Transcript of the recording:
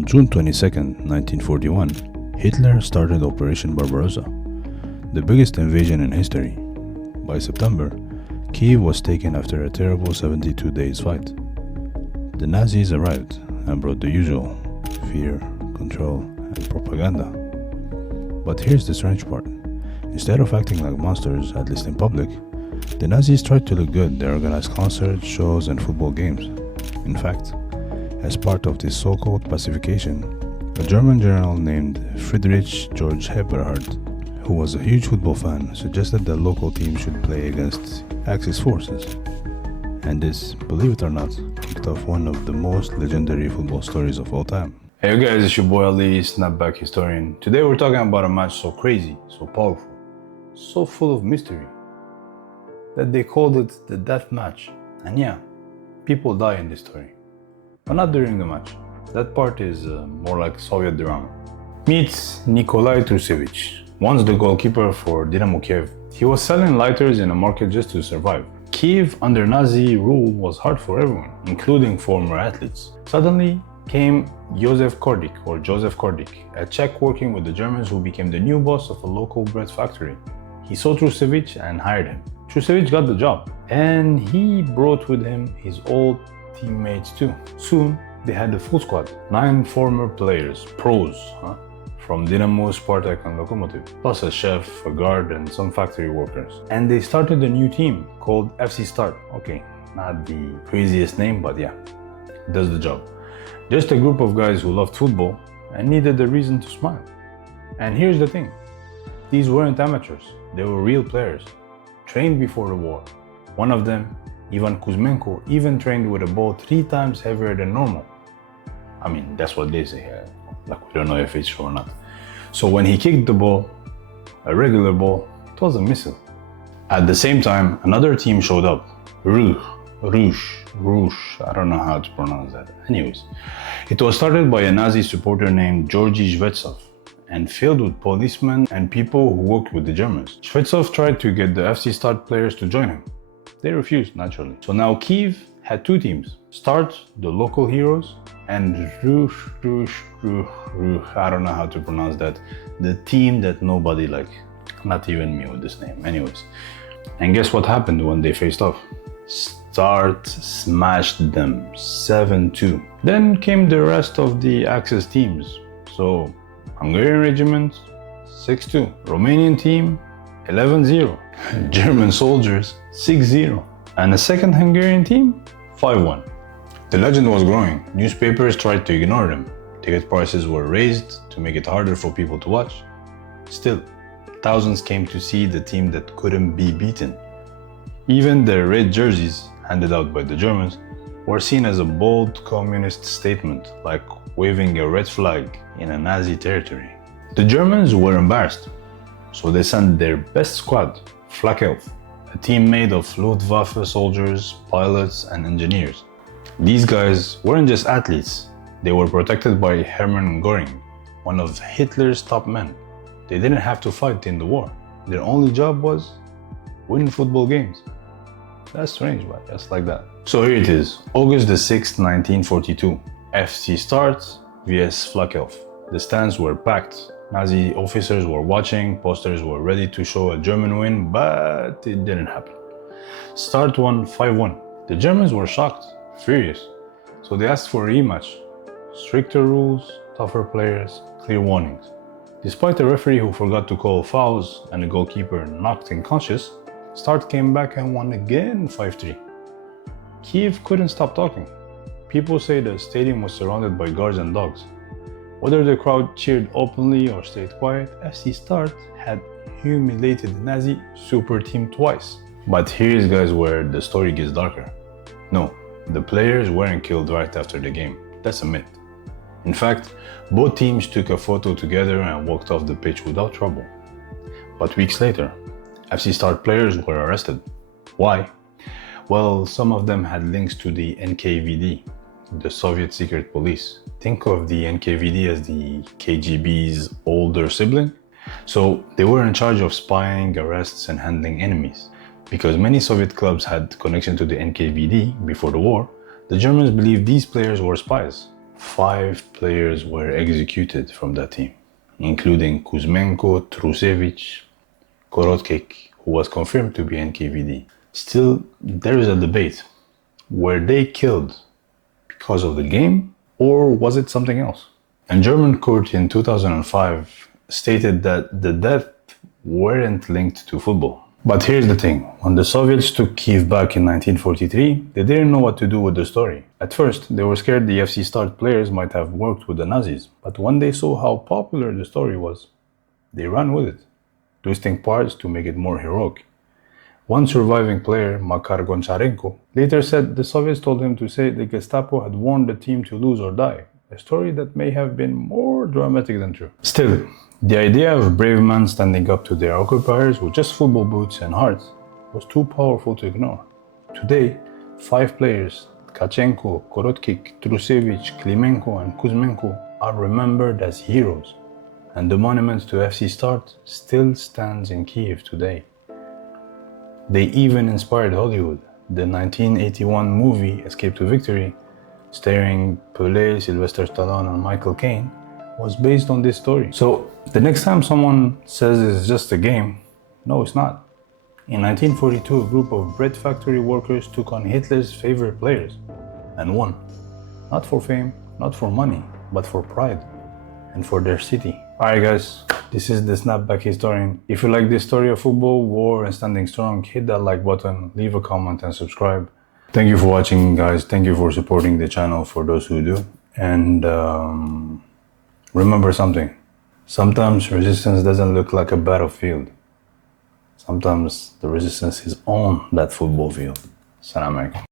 On June 22nd, 1941, Hitler started Operation Barbarossa, the biggest invasion in history. By September, Kiev was taken after a terrible 72 days fight. The Nazis arrived and brought the usual fear, control, and propaganda. But here's the strange part. Instead of acting like monsters, at least in public, the Nazis tried to look good. They organized concerts, shows, and football games. In fact, as part of this so-called pacification, a German general named Friedrich Georg Eberhard, who was a huge football fan, suggested that local teams should play against Axis forces. And this, believe it or not, kicked off one of the most legendary football stories of all time. Hey guys, it's your boy Ali, Snapback Historian. Today we're talking about a match so crazy, so powerful, so full of mystery, that they called it the death match. And yeah, people die in this story. But not during the match. That part is more like Soviet drama. Meet Nikolai Trusevich, once the goalkeeper for Dynamo Kiev. He was selling lighters in a market just to survive. Kiev under Nazi rule was hard for everyone, including former athletes. Suddenly came Josef Kordik, a Czech working with the Germans who became the new boss of a local bread factory. He saw Trusevich and hired him. Trusevich got the job, and he brought with him his old teammates too. Soon, they had a full squad, 9 former players, pros, from Dynamo, Spartak and Lokomotiv, plus a chef, a guard and some factory workers. And they started a new team called FC Start. Okay, not the craziest name, but yeah, does the job. Just a group of guys who loved football and needed a reason to smile. And here's the thing, these weren't amateurs, they were real players, trained before the war. One of them, Ivan Kuzmenko, even trained with a ball 3 times heavier than normal. I mean, that's what they say, like we don't know if it's true or not. So when he kicked the ball, a regular ball, it was a missile. At the same time, another team showed up, Rouge, I don't know how to pronounce that. Anyways, it was started by a Nazi supporter named Georgy Shvetsov and filled with policemen and people who worked with the Germans. Shvetsov tried to get the FC Start players to join him. They refused, naturally. So now Kiev had 2 teams. Start, the local heroes, and Rouge, I don't know how to pronounce that. The team that nobody liked. Not even me with this name. Anyways. And guess what happened when they faced off? Start smashed them 7-2. Then came the rest of the Axis teams. So Hungarian regiment 6-2. Romanian team 11-0. German soldiers 6-0. And the second Hungarian team 5-1. The legend was growing. Newspapers tried to ignore them. Ticket prices were raised to make it harder for people to watch. Still, thousands came to see the team that couldn't be beaten. Even their red jerseys, handed out by the Germans, were seen as a bold communist statement, like waving a red flag in a Nazi territory. The Germans were embarrassed, so they sent their best squad, Flak Elf, a team made of Luftwaffe soldiers, pilots and engineers. These guys weren't just athletes, they were protected by Hermann Göring, one of Hitler's top men. They didn't have to fight in the war. Their only job was win football games. That's strange, but just like that. So here it is, August the 6th, 1942. FC Start vs Flak Elf. The stands were packed. Nazi officers were watching, posters were ready to show a German win, but it didn't happen. Start won 5-1. The Germans were shocked, furious, so they asked for a rematch. Stricter rules, tougher players, clear warnings. Despite a referee who forgot to call fouls and a goalkeeper knocked unconscious, Start came back and won again 5-3. Kiev couldn't stop talking. People say the stadium was surrounded by guards and dogs. Whether the crowd cheered openly or stayed quiet, FC Start had humiliated the Nazi super team twice. But here's guys where the story gets darker. No, the players weren't killed right after the game. That's a myth. In fact, both teams took a photo together and walked off the pitch without trouble. But weeks later, FC Start players were arrested. Why? Well, some of them had links to the NKVD, the Soviet secret police. Think of the NKVD as the KGB's older sibling. So they were in charge of spying, arrests, and handling enemies. Because many Soviet clubs had connection to the NKVD before the war, the Germans believed these players were spies. 5 players were executed from that team, including Kuzmenko, Trusevich, Korotkik, who was confirmed to be NKVD. Still, there is a debate. Were they killed because of the game, or was it something else? A German court in 2005 stated that the death weren't linked to football. But here's the thing, when the Soviets took Kiev back in 1943, they didn't know what to do with the story. At first, they were scared the FC Start players might have worked with the Nazis, but when they saw how popular the story was, they ran with it, twisting parts to make it more heroic. One surviving player, Makar Goncharenko, later said the Soviets told him to say the Gestapo had warned the team to lose or die, a story that may have been more dramatic than true. Still, the idea of a brave man standing up to their occupiers with just football boots and hearts was too powerful to ignore. Today, 5 players, Tkachenko, Korotkik, Trusevich, Klimenko and Kuzmenko, are remembered as heroes, and the monument to FC Start still stands in Kiev today. They even inspired Hollywood. The 1981 movie Escape to Victory, starring Pelé, Sylvester Stallone and Michael Caine, was based on this story. So the next time someone says it's just a game, no, it's not. In 1942, a group of bread factory workers took on Hitler's favorite players and won. Not for fame, not for money, but for pride and for their city. Alright guys, this is the Snapback Historian. If you like this story of football, war and standing strong, hit that like button, leave a comment and subscribe. Thank you for watching guys, thank you for supporting the channel for those who do. And remember something, sometimes resistance doesn't look like a battlefield. Sometimes the resistance is on that football field. Salam alaikum.